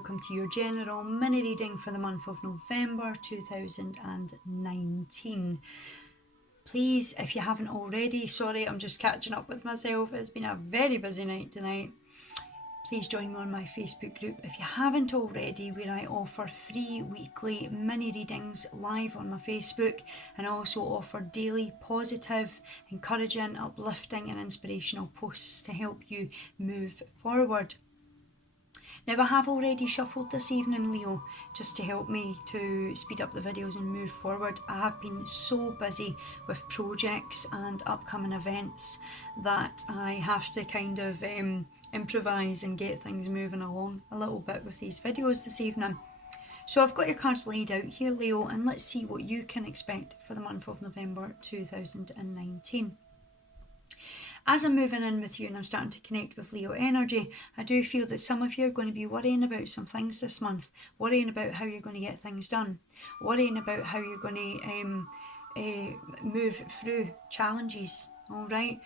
welcome to your general mini reading for the month of November 2019. Please, if you haven't already, sorry, I'm just catching up with myself. It's been a very busy night tonight. Please join me on my Facebook group if you haven't already, where I offer free weekly mini readings live on my Facebook, and I also offer daily positive, encouraging, uplifting and inspirational posts to help you move forward. Now, I have already shuffled this evening, Leo, just to help me to speed up the videos and move forward. I have been so busy with projects and upcoming events that I have to kind of improvise and get things moving along a little bit with these videos this evening. So I've got your cards laid out here, Leo, and let's see what you can expect for the month of November 2019. As I'm moving in with you and I'm starting to connect with Leo energy, I do feel that some of you are going to be worrying about some things this month, worrying about how you're going to get things done, worrying about how you're going to move through challenges. All right,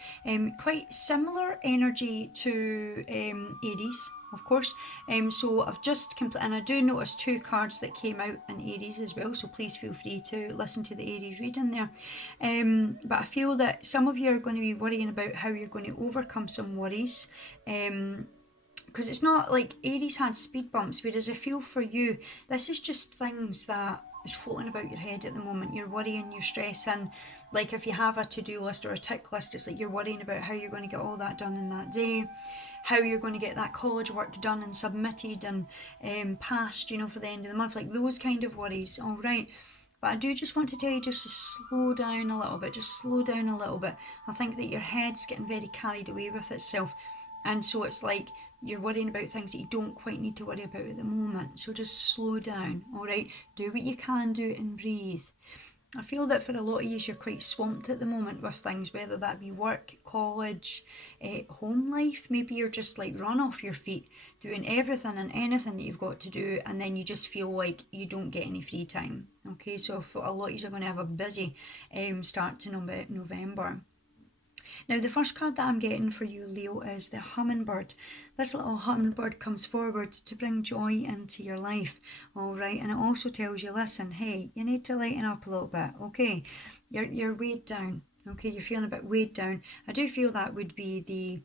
quite similar energy to Aries, of course. So I've just and I do notice two cards that came out in Aries as well, so please feel free to listen to the Aries reading there. But I feel that some of you are going to be worrying about how you're going to overcome some worries. Because it's not like Aries had speed bumps, whereas I feel for you, this is just things that is floating about your head at the moment. You're worrying, you're stressing. Like if you have a to-do list or a tick list, it's like you're worrying about how you're going to get all that done in that day, how you're going to get that college work done and submitted and passed, you know, for the end of the month. Like those kind of worries, all right. But I do just want to tell you just to slow down a little bit, just slow down a little bit. I think that your head's getting very carried away with itself. And so it's like you're worrying about things that you don't quite need to worry about at the moment. So just slow down, all right? Do what you can do and breathe. I feel that for a lot of you, you're quite swamped at the moment with things, whether that be work, college, home life. Maybe you're just like run off your feet, doing everything and anything that you've got to do, and then you just feel like you don't get any free time. Okay, so a lot of you are going to have a busy start to November. Now, the first card that I'm getting for you, Leo, is the hummingbird. This little hummingbird comes forward to bring joy into your life, all right? And it also tells you, listen, hey, you need to lighten up a little bit, okay? You're weighed down, okay? You're feeling a bit weighed down. I do feel that would be the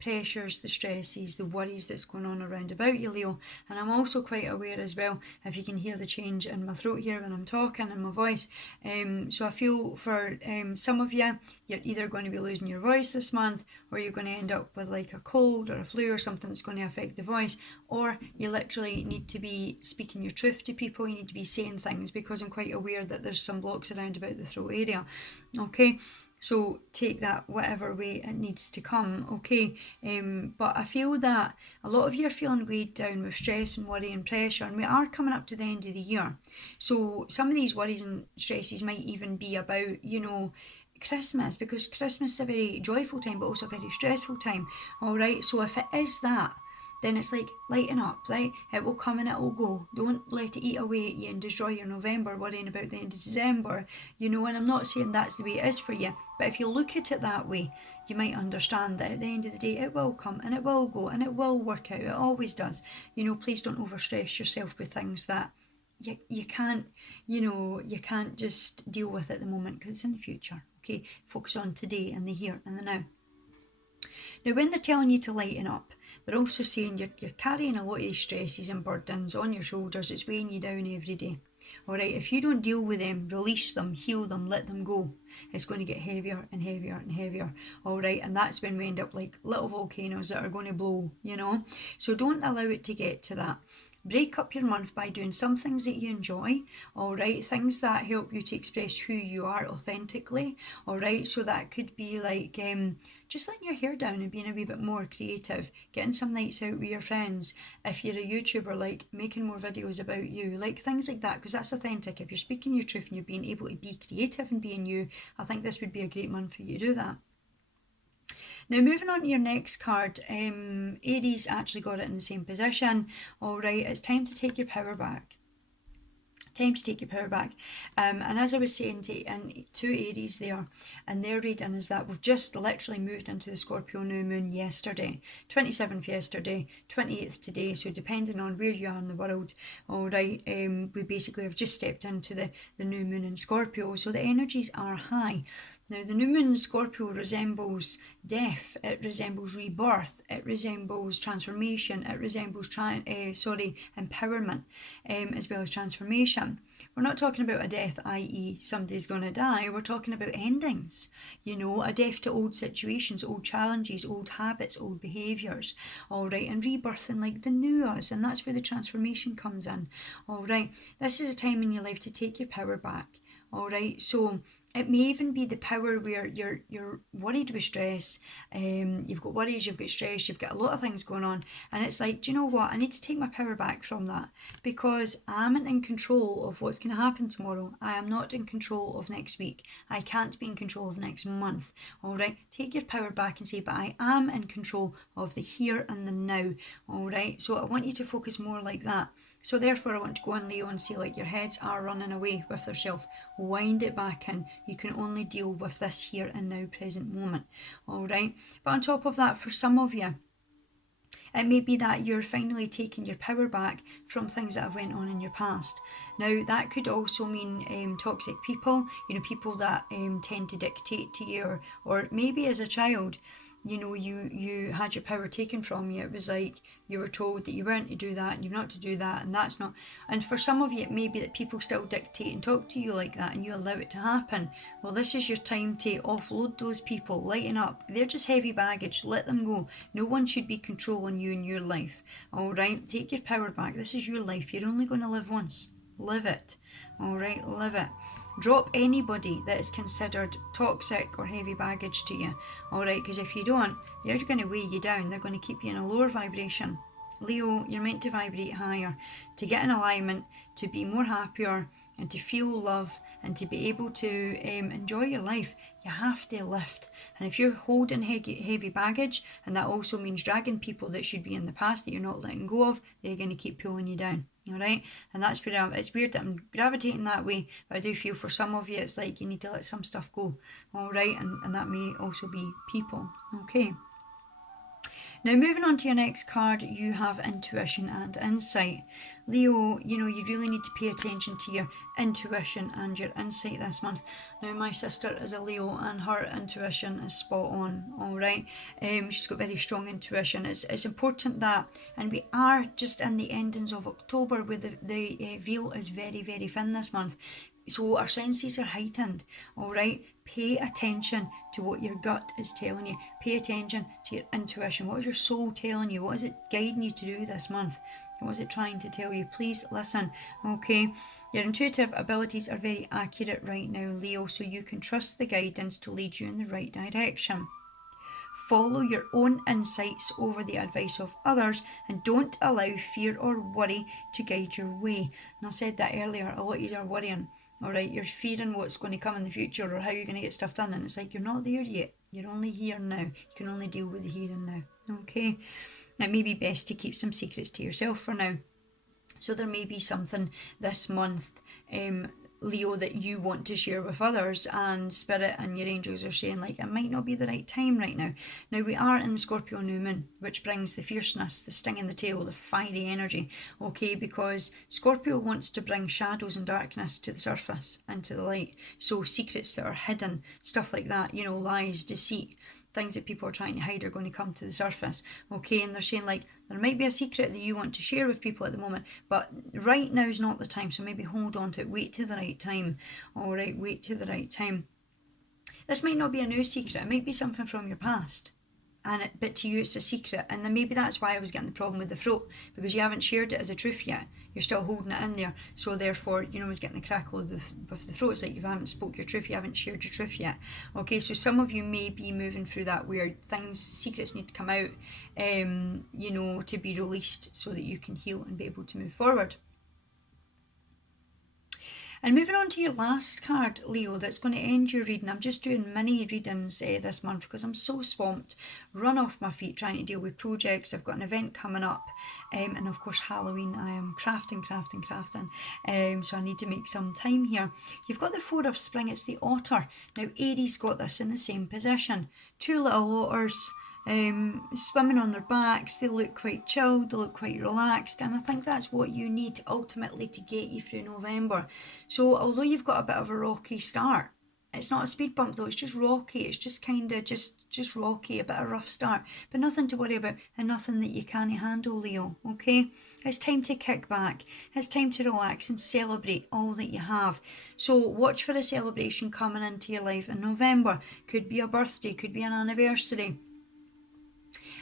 pressures, the stresses, the worries that's going on around about you, Leo. And I'm also quite aware as well, if you can hear the change in my throat here when I'm talking and my voice. So I feel for some of you, you're either going to be losing your voice this month, or you're going to end up with like a cold or a flu or something that's going to affect the voice, or you literally need to be speaking your truth to people. You need to be saying things, because I'm quite aware that there's some blocks around about the throat area. Okay. So take that whatever way it needs to come, okay? But I feel that a lot of you are feeling weighed down with stress and worry and pressure, and we are coming up to the end of the year. So some of these worries and stresses might even be about, you know, Christmas, because Christmas is a very joyful time, but also a very stressful time, all right? So if it is that, then it's like, lighten up, right? It will come and it will go. Don't let it eat away at you and destroy your November, worrying about the end of December, you know. And I'm not saying that's the way it is for you, but if you look at it that way, you might understand that at the end of the day, it will come and it will go and it will work out. It always does. You know, please don't overstress yourself with things that you can't, you know, you can't just deal with at the moment, because it's in the future, okay? Focus on today and the here and the now. Now, when they're telling you to lighten up, they're also saying you're carrying a lot of these stresses and burdens on your shoulders. It's weighing you down every day. All right, if you don't deal with them, release them, heal them, let them go, it's going to get heavier and heavier and heavier. All right, and that's when we end up like little volcanoes that are going to blow, you know. So don't allow it to get to that. Break up your month by doing some things that you enjoy, all right? Things that help you to express who you are authentically, all right? So that could be like just letting your hair down and being a wee bit more creative, getting some nights out with your friends. If you're a YouTuber, like making more videos about you, like things like that, because that's authentic. If you're speaking your truth and you're being able to be creative and being you, I think this would be a great month for you to do that. Now, moving on to your next card, Aries actually got it in the same position. All right, it's time to take your power back. Time to take your power back. And as I was saying to Aries there, and their reading is that we've just literally moved into the Scorpio new moon yesterday, 27th yesterday, 28th today. So depending on where you are in the world, all right, we basically have just stepped into the new moon in Scorpio. So the energies are high. Now, the new moon in Scorpio resembles death, it resembles rebirth, it resembles transformation, it resembles empowerment, as well as transformation. We're not talking about a death, i.e. somebody's going to die. We're talking about endings. You know, a death to old situations, old challenges, old habits, old behaviours. All right, and rebirthing like the new us, and that's where the transformation comes in. All right, this is a time in your life to take your power back. All right, so it may even be the power where you're worried with stress. You've got worries, you've got stress, you've got a lot of things going on, and it's like, do you know what? I need to take my power back from that because I'm not in control of what's going to happen tomorrow. I am not in control of next week. I can't be in control of next month. All right, take your power back and say, but I am in control of the here and the now. All right, so I want you to focus more like that. So therefore I want to go on, Leo, and say, like, your heads are running away with themselves. Wind it back in. You can only deal with this here and now present moment. All right. But on top of that, for some of you, it may be that you're finally taking your power back from things that have went on in your past. Now, that could also mean toxic people, you know, people that tend to dictate to you, or maybe as a child, you know, you had your power taken from you. It was like you were told that you weren't to do that and you're not to do that, and that's not. And for some of you, it may be that people still dictate and talk to you like that and you allow it to happen. Well, this is your time to offload those people, lighten up. They're just heavy baggage. Let them go. No one should be controlling you in your life. All right, take your power back. This is your life. You're only going to live once. Live it. All right, live it. Drop anybody that is considered toxic or heavy baggage to you. All right, because if you don't, they're going to weigh you down. They're going to keep you in a lower vibration. Leo, you're meant to vibrate higher, to get in alignment, to be more happier, and to feel love, and to be able to enjoy your life. You have to lift. And if you're holding heavy baggage, and that also means dragging people that should be in the past that you're not letting go of, they're going to keep pulling you down. All right, and that's where it's weird that I'm gravitating that way, but I do feel for some of you it's like you need to let some stuff go. All right, and that may also be people. Okay. Now, moving on to your next card, you have intuition and insight. Leo, you know, you really need to pay attention to your intuition and your insight this month. Now, my sister is a Leo and her intuition is spot on, all right? She's got very strong intuition. It's important that, and we are just in the endings of October where the veil is very, very thin this month. So our senses are heightened, all right? Pay attention to what your gut is telling you. Pay attention to your intuition. What is your soul telling you? What is it guiding you to do this month? What is it trying to tell you? Please listen, okay? Your intuitive abilities are very accurate right now, Leo, so you can trust the guidance to lead you in the right direction. Follow your own insights over the advice of others and don't allow fear or worry to guide your way. And I said that earlier, a lot of you are worrying. All right, you're fearing what's going to come in the future or how you're going to get stuff done, and it's like you're not there yet. You're only here now. You can only deal with the here and now. Okay, it may be best to keep some secrets to yourself for now. So there may be something this month, Leo, that you want to share with others, and Spirit and your angels are saying, like, it might not be the right time right now. Now, we are in the Scorpio new moon, which brings the fierceness, the sting in the tail, the fiery energy, okay, because Scorpio wants to bring shadows and darkness to the surface and to the light. So secrets that are hidden, stuff like that, you know, lies, deceit, things that people are trying to hide are going to come to the surface, okay? And they're saying, like, there might be a secret that you want to share with people at the moment, but right now is not the time, so maybe hold on to it, wait to the right time. All right, wait to the right time. This might not be a new secret, it might be something from your past, but to you it's a secret, and then maybe that's why I was getting the problem with the throat, because you haven't shared it as a truth yet. You're still holding it in there, so therefore, you know, I was getting the crackle with the throat. It's like you haven't spoke your truth, you haven't shared your truth yet. Okay, so some of you may be moving through that where secrets need to come out, you know, to be released so that you can heal and be able to move forward. And moving on to your last card, Leo, that's going to end your reading. I'm just doing mini readings this month because I'm so swamped, run off my feet trying to deal with projects. I've got an event coming up, and of course Halloween. I am crafting, so I need to make some time here. You've got the Four of Spring, it's the Otter. Now Aries got this in the same position. Two little otters, swimming on their backs. They look quite chilled, they look quite relaxed, and I think that's what you need ultimately to get you through November. So although you've got a bit of a rocky start, it's not a speed bump though, it's just rocky, it's just kind of just rocky, a bit of a rough start, but nothing to worry about and nothing that you can't handle, Leo, okay? It's time to kick back, it's time to relax and celebrate all that you have. So watch for a celebration coming into your life in November. Could be a birthday, could be an anniversary,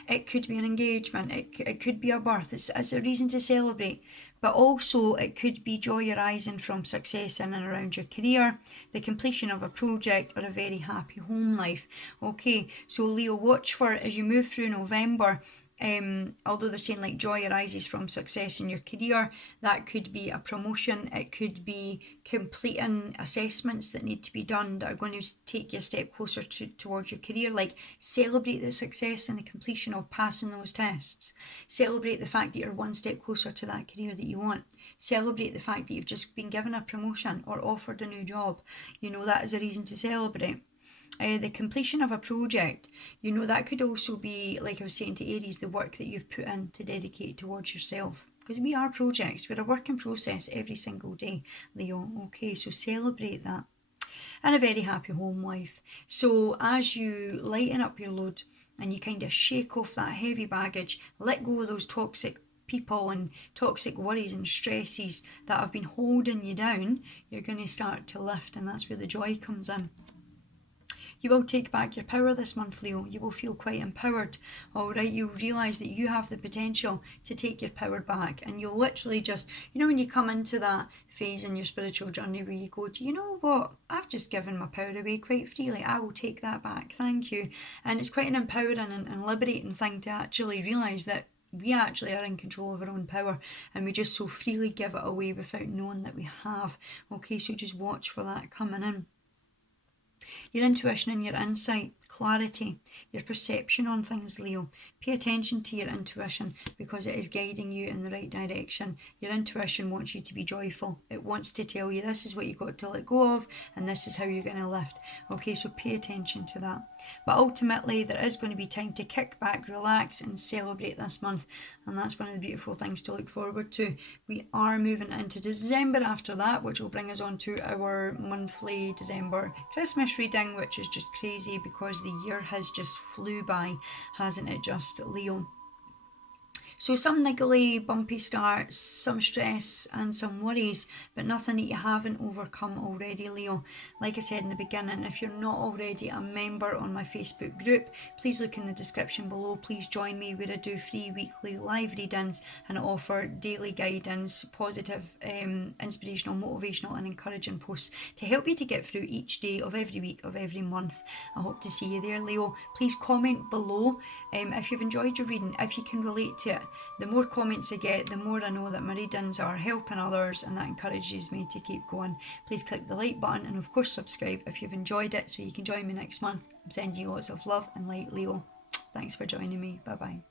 it could be an engagement, it could be a birth. It's a reason to celebrate. But also it could be joy arising from success in and around your career, the completion of a project, or a very happy home life. Okay, so Leo, watch for, as you move through November, although they're saying like joy arises from success in your career, that could be a promotion, it could be completing assessments that need to be done that are going to take you a step closer towards your career. Like, celebrate the success and the completion of passing those tests. Celebrate the fact that you're one step closer to that career that you want. Celebrate the fact that you've just been given a promotion or offered a new job. That is a reason to celebrate. The completion of a project, that could also be, like I was saying to Aries, the work that you've put in to dedicate towards yourself. Because we are projects, we're a work in process every single day, Leo. Okay, so celebrate that. And a very happy home life. So as you lighten up your load and you kind of shake off that heavy baggage, let go of those toxic people and toxic worries and stresses that have been holding you down, you're going to start to lift, and that's where the joy comes in. You will take back your power this month, Leo. You will feel quite empowered. Alright, you'll realise that you have the potential to take your power back, and you'll literally just, when you come into that phase in your spiritual journey where you go, do you know what? I've just given my power away quite freely. I will take that back. Thank you. And it's quite an empowering and liberating thing to actually realise that we actually are in control of our own power, and we just so freely give it away without knowing that we have. Okay, so just watch for that coming in. Your intuition and your insight, clarity, your perception on things, Leo. Pay attention to your intuition because it is guiding you in the right direction. Your intuition wants you to be joyful. It wants to tell you this is what you've got to let go of and this is how you're going to lift. Okay, so pay attention to that. But ultimately, there is going to be time to kick back, relax and celebrate this month. And that's one of the beautiful things to look forward to. We are moving into December after that, which will bring us on to our monthly December Christmas reading, which is just crazy because the year has just flew by, hasn't it just, Leo? So some niggly, bumpy starts, some stress and some worries, but nothing that you haven't overcome already, Leo. Like I said in the beginning, if you're not already a member on my Facebook group, please look in the description below. Please join me where I do free weekly live readings and I offer daily guidance, positive, inspirational, motivational and encouraging posts to help you to get through each day of every week of every month. I hope to see you there, Leo. Please comment below if you've enjoyed your reading, if you can relate to it. The more comments I get, the more I know that my readings are helping others, and that encourages me to keep going. Please click the like button and of course subscribe if you've enjoyed it so you can join me next month. I'm sending you lots of love and light, Leo. Thanks for joining me. Bye bye.